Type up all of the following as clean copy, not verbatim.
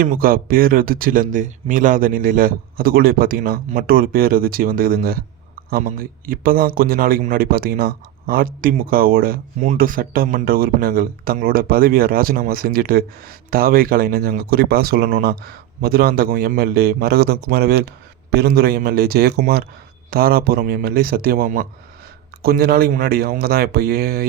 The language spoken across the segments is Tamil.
அதிமுக பேரதிர்ச்சியிலேருந்து மீளாத நிலையில் அதுக்குள்ளே பார்த்தீங்கன்னா மற்றொரு பேரதிர்ச்சி வந்துக்குதுங்க. ஆமாங்க, இப்போ தான் கொஞ்ச நாளைக்கு முன்னாடி பார்த்தீங்கன்னா அதிமுகவோட 3 சட்டமன்ற உறுப்பினர்கள் தங்களோட பதவியை ராஜினாமா செஞ்சுட்டு தாவேக்கால இணைஞ்சாங்க. குறிப்பாக சொல்லணும்னா மதுராந்தகம் எம்எல்ஏ மரகதம் குமரவேல், பெருந்துறை எம்எல்ஏ ஜெயக்குமார், தாராபுரம் எம்எல்ஏ சத்யபாமா. கொஞ்ச நாளைக்கு முன்னாடி அவங்க தான் இப்போ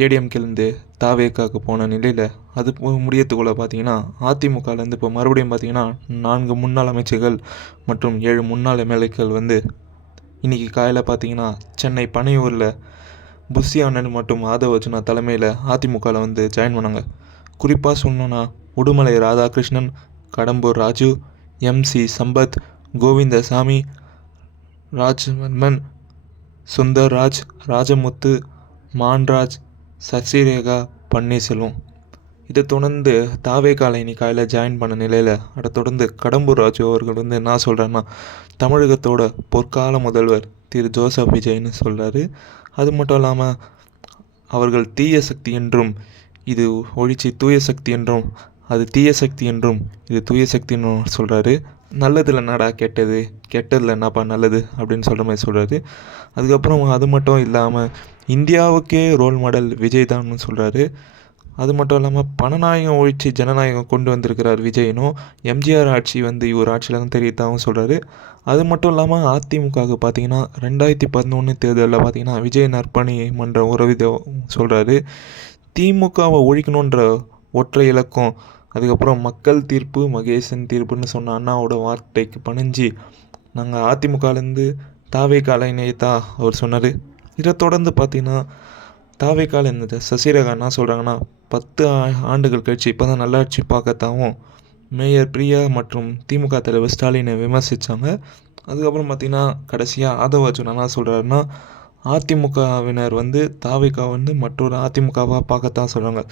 ஏடிஎம்கேலேருந்து தாவேக்காவுக்கு போன நிலையில் அது முடியத்துக்குள்ளே பார்த்தீங்கன்னா அதிமுகலேருந்து இப்போ மறுபடியும் பார்த்தீங்கன்னா 4 முன்னாள் அமைச்சர்கள் மற்றும் 7 முன்னாள் எம்எல்ஏக்கள் வந்து இன்றைக்கி காலையில் பார்த்தீங்கன்னா சென்னை பனையூரில் புஷி அண்ணன் மற்றும் ஆதவ் அர்ஜுனா தலைமையில் அதிமுகவில் வந்து ஜாயின் பண்ணாங்க. குறிப்பாக சொல்லணுன்னா உடுமலை ராதாகிருஷ்ணன், கடம்பூர் ராஜு, எம்சி சம்பத், கோவிந்தசாமி, ராஜ்வர்மன், சுந்தர்ராஜ், ராஜமுத்து, மான்ராஜ், சசிரேகா, பன்னீர்செல்வம். இதை தொடர்ந்து தாவேக்கால இன்னைக்கு காலையில் ஜாயின் பண்ண நிலையில் அதை தொடர்ந்து கடம்பூர் ராஜு அவர்கள் வந்து என்ன சொல்கிறாருன்னா தமிழகத்தோட பொற்கால முதல்வர் திரு ஜோசப் விஜய்னு சொல்கிறாரு. அது மட்டும் இல்லாமல் அவர்கள் தீய சக்தி என்றும் இது ஒழிச்சு தூய சக்தி என்றும், அது தீய சக்தி என்றும் இது தூய சக்தின்னு சொல்கிறாரு. நல்லதில் என்னடா கெட்டது, கெட்டதில் என்னப்பா நல்லது அப்படின்னு சொல்கிற மாதிரி சொல்கிறாரு. அதுக்கப்புறம் அது மட்டும் இல்லாமல் இந்தியாவுக்கே ரோல் மாடல் விஜய் தான்னு சொல்கிறாரு. அது மட்டும் இல்லாமல் பணநாயகம் ஒழிச்சு ஜனநாயகம் கொண்டு வந்திருக்கிறார் விஜயனும், எம்ஜிஆர் ஆட்சி வந்து இவர் ஆட்சியில் தான் தெரிவித்தாகவும் சொல்கிறாரு. அது மட்டும் இல்லாமல் அதிமுகவுக்கு பார்த்தீங்கன்னா 2011 தேர்தலில் பார்த்தீங்கன்னா விஜய் நற்பணி மன்ற உறவு சொல்கிறாரு. திமுகவை ஒழிக்கணுன்ற ஒற்றை இலக்கம், அதுக்கப்புறம் மக்கள் தீர்ப்பு மகேசன் தீர்ப்புன்னு சொன்ன அண்ணாவோட வார்த்தைக்கு பணிஞ்சு நாங்கள் அதிமுகலேருந்து தாவேக்கால இணையத்தா அவர் சொன்னார். இதை தொடர்ந்து பார்த்தீங்கன்னா தாவேக்கால இந்த சசிரேகா என்ன சொல்கிறாங்கன்னா 10 ஆண்டுகள் கழிச்சு இப்போ தான் நல்லாட்சி பார்க்கத்தாவும் மேயர் பிரியா மற்றும் திமுக தலைவர் ஸ்டாலினை விமர்சித்தாங்க. அதுக்கப்புறம் பார்த்திங்கன்னா கடைசியாக ஆதவ் அர்ஜுனா என்ன சொல்கிறாருன்னா அதிமுகவினர் வந்து தாவேக்கா வந்து மற்றொரு அதிமுகவாக பார்க்கத்தான் சொல்கிறாங்க.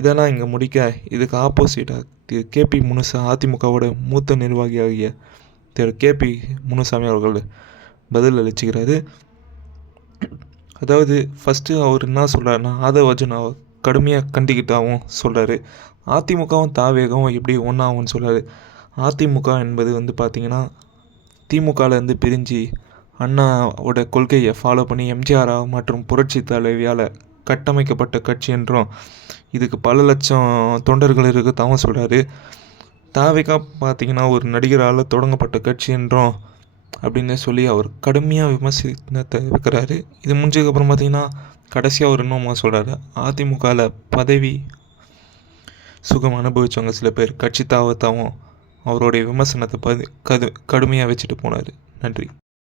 இதெல்லாம் இங்கே முடிக்க இதுக்கு ஆப்போசிட்டாக திரு கேபி முனுசா அதிமுகவோட மூத்த நிர்வாகியாகிய திரு கேபி முனுசாமி அவர்கள் பதில் அளிச்சுக்கிறாரு. அதாவது ஃபஸ்ட்டு அவர் என்ன சொல்கிறாருன்னா ஆதவ் அர்ஜுனாவை கடுமையாக கண்டிக்கிட்டாகவும் சொல்கிறாரு. அதிமுகவும் தாவேகவும் எப்படி ஒன்றாகும்னு சொல்கிறாரு. அதிமுக என்பது வந்து பார்த்திங்கன்னா திமுகலேருந்து பிரிஞ்சு அண்ணாவோட கொள்கையை ஃபாலோ பண்ணி எம்ஜிஆர் மற்றும் புரட்சி தலைவியால் கட்டமைக்கப்பட்ட கட்சி என்றும் இதுக்கு பல லட்சம் தொண்டர்கள் இருக்கத்தாகவும் சொல்கிறாரு. தாவேகா பார்த்திங்கன்னா ஒரு நடிகரால் தொடங்கப்பட்ட கட்சி என்றும் அப்படின்னு சொல்லி அவர் கடுமையாக விமர்சனத்தை வைக்கிறாரு. இது முடிஞ்சதுக்கப்புறம் பார்த்திங்கன்னா கடைசியாக அவர் இன்னும் சொல்கிறாரு அதிமுகவில் பதவி சுகம் அனுபவித்தவங்க சில பேர் கட்சி தாவத்தாவும் அவருடைய விமர்சனத்தை கடுமையாக வச்சுட்டு போனார். நன்றி.